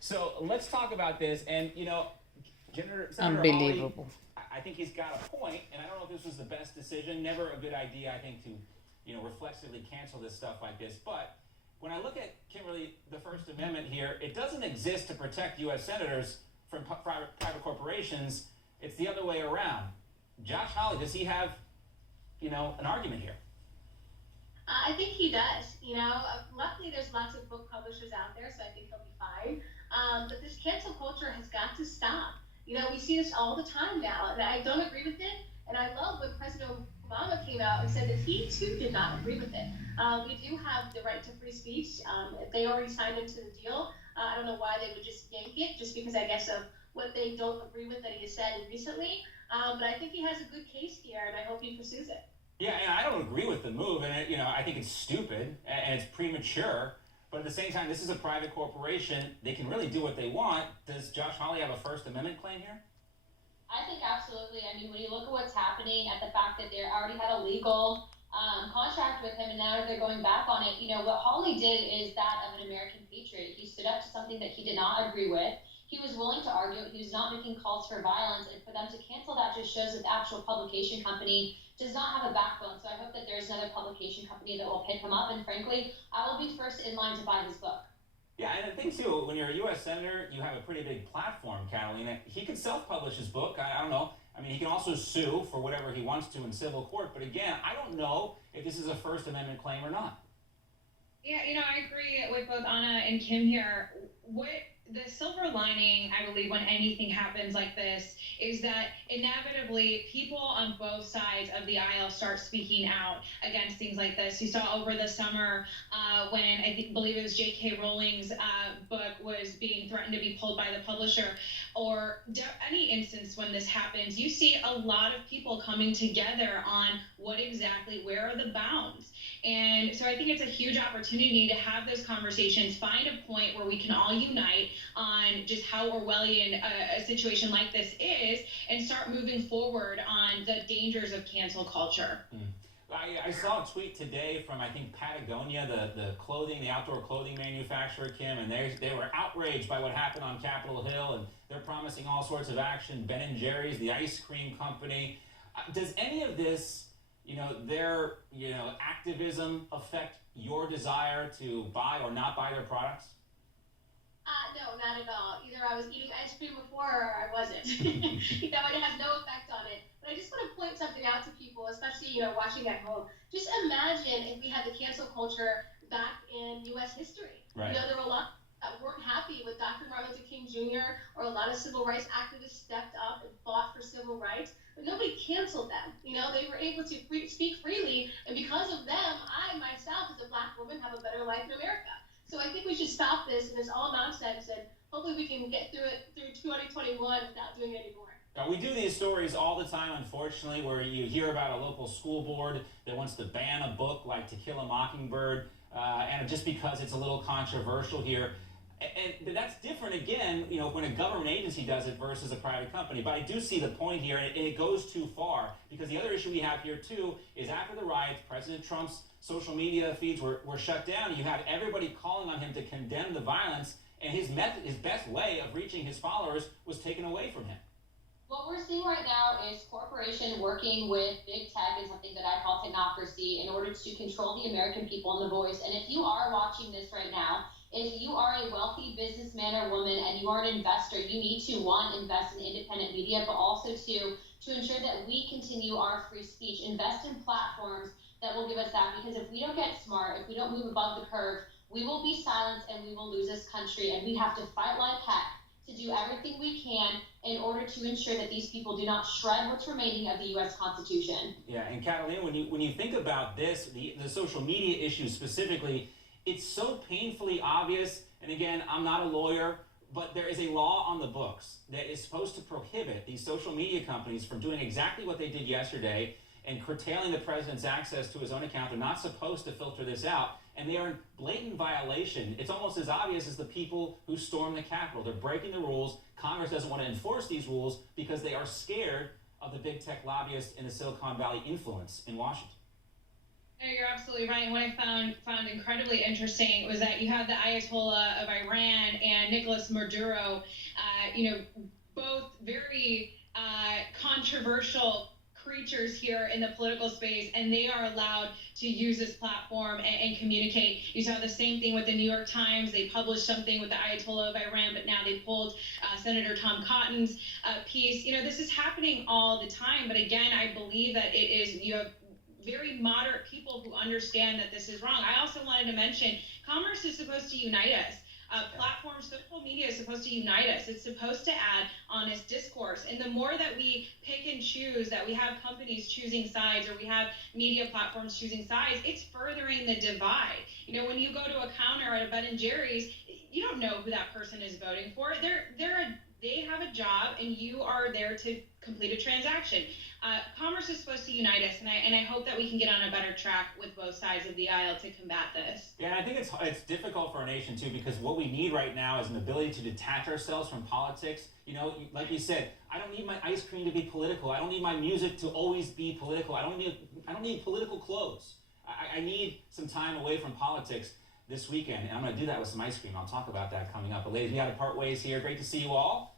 So let's talk about this. And, Senator Hawley, Unbelievable. I think he's got a point, and I don't know if this was the best decision. Never a good idea, I think, to, reflexively cancel this stuff like this. But when I look at, Kimberly, the First Amendment here, it doesn't exist to protect U.S. senators from private corporations. It's the other way around. Josh Hawley, does he have, an argument here? I think he does. Luckily there's lots of book publishers out there, so I think he'll be fine. But this cancel culture has got to stop. We see this all the time now, and I don't agree with it. And I love when President Obama came out and said that he too did not agree with it. We do have the right to free speech. They already signed into the deal. I don't know why they would just yank it, just because I guess of what they don't agree with that he has said recently. But I think he has a good case here, and I hope he pursues it. Yeah, and I don't agree with the move, and I think it's stupid and it's premature. But at the same time, this is a private corporation; they can really do what they want. Does Josh Hawley have a First Amendment claim here? I think absolutely. I mean, when you look at what's happening, at the fact that they already had a legal contract with him, and now they're going back on it. What Hawley did is that of an American patriot. He stood up to something that he did not agree with. He was willing to argue it. He was not making calls for violence, and for them to cancel that just shows that the actual publication company does not have a backbone. So I hope that there's another publication company that will pick him up, and frankly, I will be first in line to buy his book. Yeah, and the thing too, when you're a U.S. senator, you have a pretty big platform, Catalina. He could self-publish his book. I don't know. I mean, he can also sue for whatever he wants to in civil court. But again, I don't know if this is a First Amendment claim or not. Yeah, I agree with both Anna and Kim here. What the silver lining, I believe, when anything happens like this is that inevitably people on both sides of the aisle start speaking out against things like this. You saw over the summer when believe it was J.K. Rowling's book was being threatened to be pulled by the publisher, or any instance when this happens, you see a lot of people coming together on where are the bounds. And so I think it's a huge opportunity to have those conversations, find a point where we can all unite on just how Orwellian a situation like this is, and start moving forward on the dangers of cancel culture. I saw a tweet today from, I think, Patagonia, the outdoor clothing manufacturer, Kim, and they were outraged by what happened on Capitol Hill, and they're promising all sorts of action. Ben & Jerry's, the ice cream company. Does any of this, their, activism affect your desire to buy or not buy their products? No, not at all. Either I was eating ice cream before or I wasn't. It has no effect on it. But I just want to point something out to people, especially, watching at home. Just imagine if we had the cancel culture back in U.S. history. Right. There were a lot that weren't happy with Dr. Martin Luther King Jr., or a lot of civil rights activists stepped up and fought for civil rights, but nobody canceled them. They were able to speak freely, and because of them, I myself, as a Black woman, have a better life in America. So I think we should stop this, and it's all nonsense, and hopefully we can get through it through 2021 without doing it anymore. Now, we do these stories all the time, unfortunately, where you hear about a local school board that wants to ban a book like To Kill a Mockingbird, and just because it's a little controversial here. But that's different, again, when a government agency does it versus a private company. But I do see the point here, and it goes too far. Because the other issue we have here, too, is after the riots, President Trump's social media feeds were shut down. You had everybody calling on him to condemn the violence, and his best way of reaching his followers was taken away from him. What we're seeing right now is corporation working with big tech and something that I call technocracy in order to control the American people and the voice. And if you are watching this right now, if you are a wealthy businessman or woman and you are an investor, you need to, one, invest in independent media, but also to ensure that we continue our free speech. Invest in platforms that will give us that, because if we don't get smart, if we don't move above the curve, we will be silenced and we will lose this country. And we have to fight like heck to do everything we can in order to ensure that these people do not shred what's remaining of the U.S. Constitution. Yeah, and Catalina, when you think about this, the social media issue specifically, it's so painfully obvious. And again, I'm not a lawyer, but there is a law on the books that is supposed to prohibit these social media companies from doing exactly what they did yesterday and curtailing the president's access to his own account. They're not supposed to filter this out, and they are in blatant violation. It's almost as obvious as the people who stormed the Capitol. They're breaking the rules. Congress doesn't want to enforce these rules because they are scared of the big tech lobbyists and the Silicon Valley influence in Washington. No, you're absolutely right. And what I found incredibly interesting was that you have the Ayatollah of Iran and Nicolas Maduro, both very controversial creatures here in the political space, and they are allowed to use this platform and communicate. You saw the same thing with the New York Times. They published something with the Ayatollah of Iran, but now they pulled Senator Tom Cotton's piece. This is happening all the time. But again, I believe that you have very moderate people who understand that this is wrong. I also wanted to mention commerce is supposed to unite us. Platforms, social media is supposed to unite us. It's supposed to add honest discourse. And the more that we pick and choose, that we have companies choosing sides or we have media platforms choosing sides, it's furthering the divide. When you go to a counter at a Ben and Jerry's, you don't know who that person is voting for. They have a job, and you are there to complete a transaction. Commerce is supposed to unite us, and I hope that we can get on a better track with both sides of the aisle to combat this. Yeah, and I think it's difficult for our nation too, because what we need right now is an ability to detach ourselves from politics. Like you said, I don't need my ice cream to be political. I don't need my music to always be political. I don't need political clothes. I need some time away from politics this weekend, and I'm going to do that with some ice cream. I'll talk about that coming up. But ladies, we got to part ways here. Great to see you all.